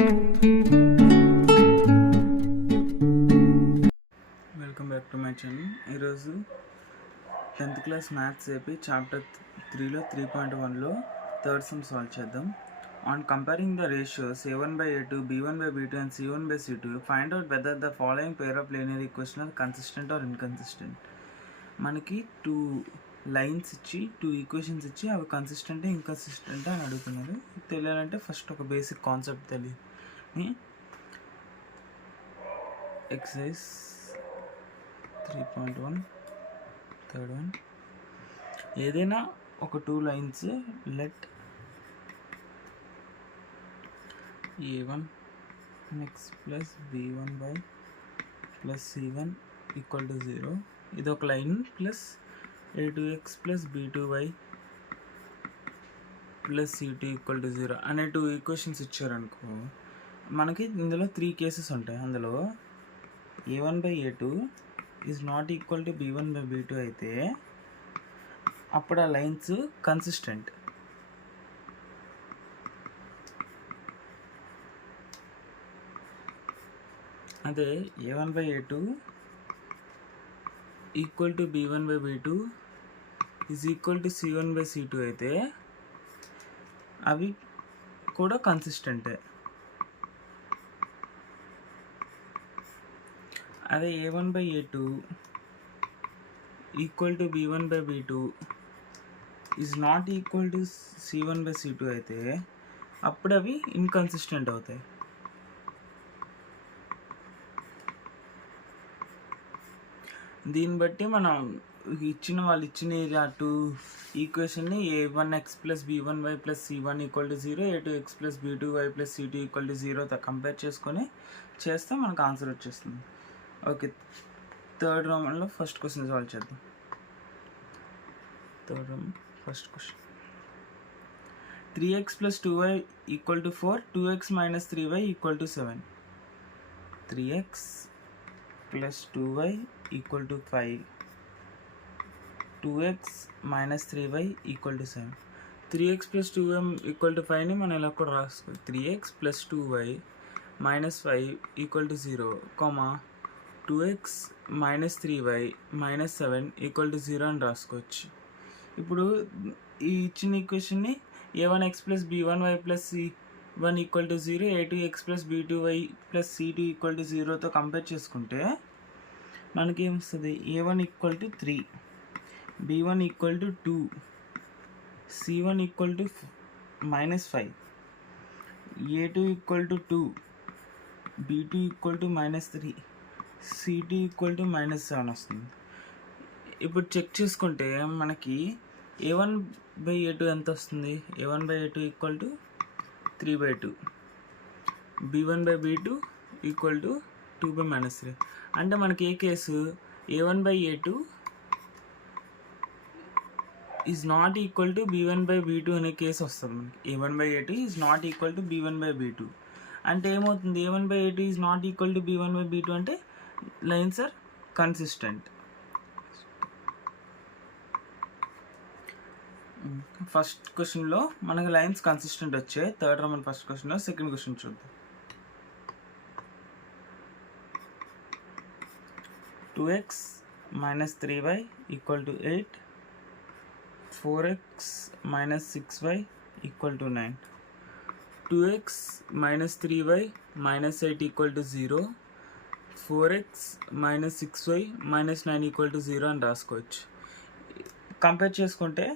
Welcome back to my channel. ఈరోజు 10th class maths AP chapter 3లో 3.1లో third sum solve చేద్దాం. On comparing the ratios a1/a2, b1/b2 and c1/c2, find out whether the following pair of linear equation are consistent or inconsistent. మనకి 2 lines ఇచ్చి 2 equations ఇచ్చి అవి consistent inconsistent అని అడుగుతున్నారు. తెలియాలంటే ఫస్ట్ ఒక బేసిక్ కాన్సెప్ట్ తెలియని ఎక్సైజ్ 3.1 థర్డ్ వన్. ఏదైనా ఒక 2 lines let a1 x plus b1y plus c1 equal to 0. ఇది ఒక line plus a2x plus b2y plus c2 equal to 0 అనే 2 ఈక్వేషన్స్ ఇచ్చారనుకో, మనకి ఇందులో 3 కేసెస్ ఉంటాయి. అందులో a1/a2 is not equal to b1/b2 అయితే అప్పుడు ఆ లైన్స్ కన్సిస్టెంట్. అదే a1/a2 equal to b1/b2 is equal to c1/c2 అయితే అవి కూడా కన్సిస్టెంటే. అదే a1/a2 equal to b1/b2 is not equal to c1/c2 అయితే అప్పుడు అవి ఇన్కన్సిస్టెంట్ అవుతాయి. దీన్ని బట్టి మనం వాళ్ళు ఇచ్చిన 2 ఈక్వేషన్ని a1x plus b1y plus c1 equal to 0, a2x plus b2y plus c2 equal to 0తో కంపేర్ చేసుకొని చేస్తే మనకు ఆన్సర్ వచ్చేస్తుంది. ఓకే, థర్డ్ రౌండ్లో ఫస్ట్ క్వశ్చన్ సాల్వ్ చేద్దాం. Third round first question. 3x plus 2y equal to 4, 2x minus 3y equal to 7. 3x plus 2y equal to 5, 2x minus 3y equal to 7. 3x plus 2y equal to 5ని మనం ఇలా కూడా రాసుకోవచ్చు. 3x plus 2y minus 5 equal to 0, 2x minus 3y minus 7 equal to 0 అని రాసుకోవచ్చు. ఇప్పుడు ఈ ఇచ్చిన ఈక్వేషన్ని a1x plus b1y plus c1 equal to 0, a2x plus b2y plus c2 equal to 0తో కంపేర్ చేసుకుంటే మనకి ఏమొస్తుంది? a1 equal to 3, b1 equal to 2, c1 equal to minus 5, a2 equal to 2, b2 equal to minus 3, c2 equal to minus 7 వస్తుంది. ఇప్పుడు check చేసుకుంటే మనకి a1/a2 ఎంత వస్తుంది? a1/a2 equal to 3/2, b1/b2 equal to 2/-3. అంటే మనకి ఏ case a1/a2 is not equal to b1/b2 అనే కేసు వస్తుంది మనకి. a1/a2 is not equal to b1/b2 అంటే ఏమవుతుంది? a1/a2 is not equal to b1/b2 అంటే లైన్స్ ఆర్ కన్సిస్టెంట్. ఫస్ట్ క్వశ్చన్లో మనకి లైన్స్ కన్సిస్టెంట్ వచ్చాయి. థర్డ్ రౌండ్ ఫస్ట్ క్వశ్చన్లో సెకండ్ క్వశ్చన్ చూద్దాం. 2x minus 3y equal to 8, 4x minus 6y equal to 9, 2x minus 3y minus 8 equal to 0, 4x minus 6y minus 9 equal to 0 అని రాసుకోవచ్చు. Compare చేసుకుంటే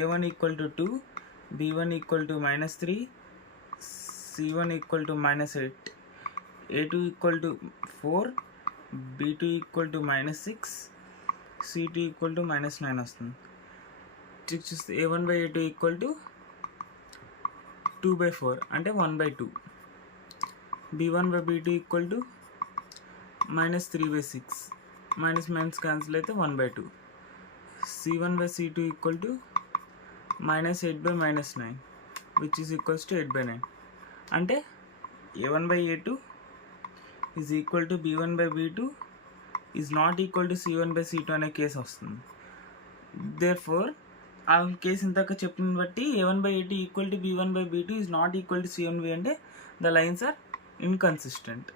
a1 equal to 2, b1 equal to minus 3, c1 equal to minus 8, a2 equal to 4, b2 equal to minus 6, c2 equal to minus 9 వస్తుంది. Check చేస్తే a1/a2 equal to 2/4 అంటే 1/2, b1/b2 equal to minus 3/6, minus minus cancel అయితే 1/2, c1/c2 equal to minus 8/-9 which is equals to 8/9. అంటే a1/a2 is equal to b1/b2 is not equal to c1/c2 అనే case వస్తుంది. Therefore ఆ case ఇంతక చెప్పిన బట్టి a1/a2 equal to b1/b2 is not equal to c1b అంటే the lines are inconsistent.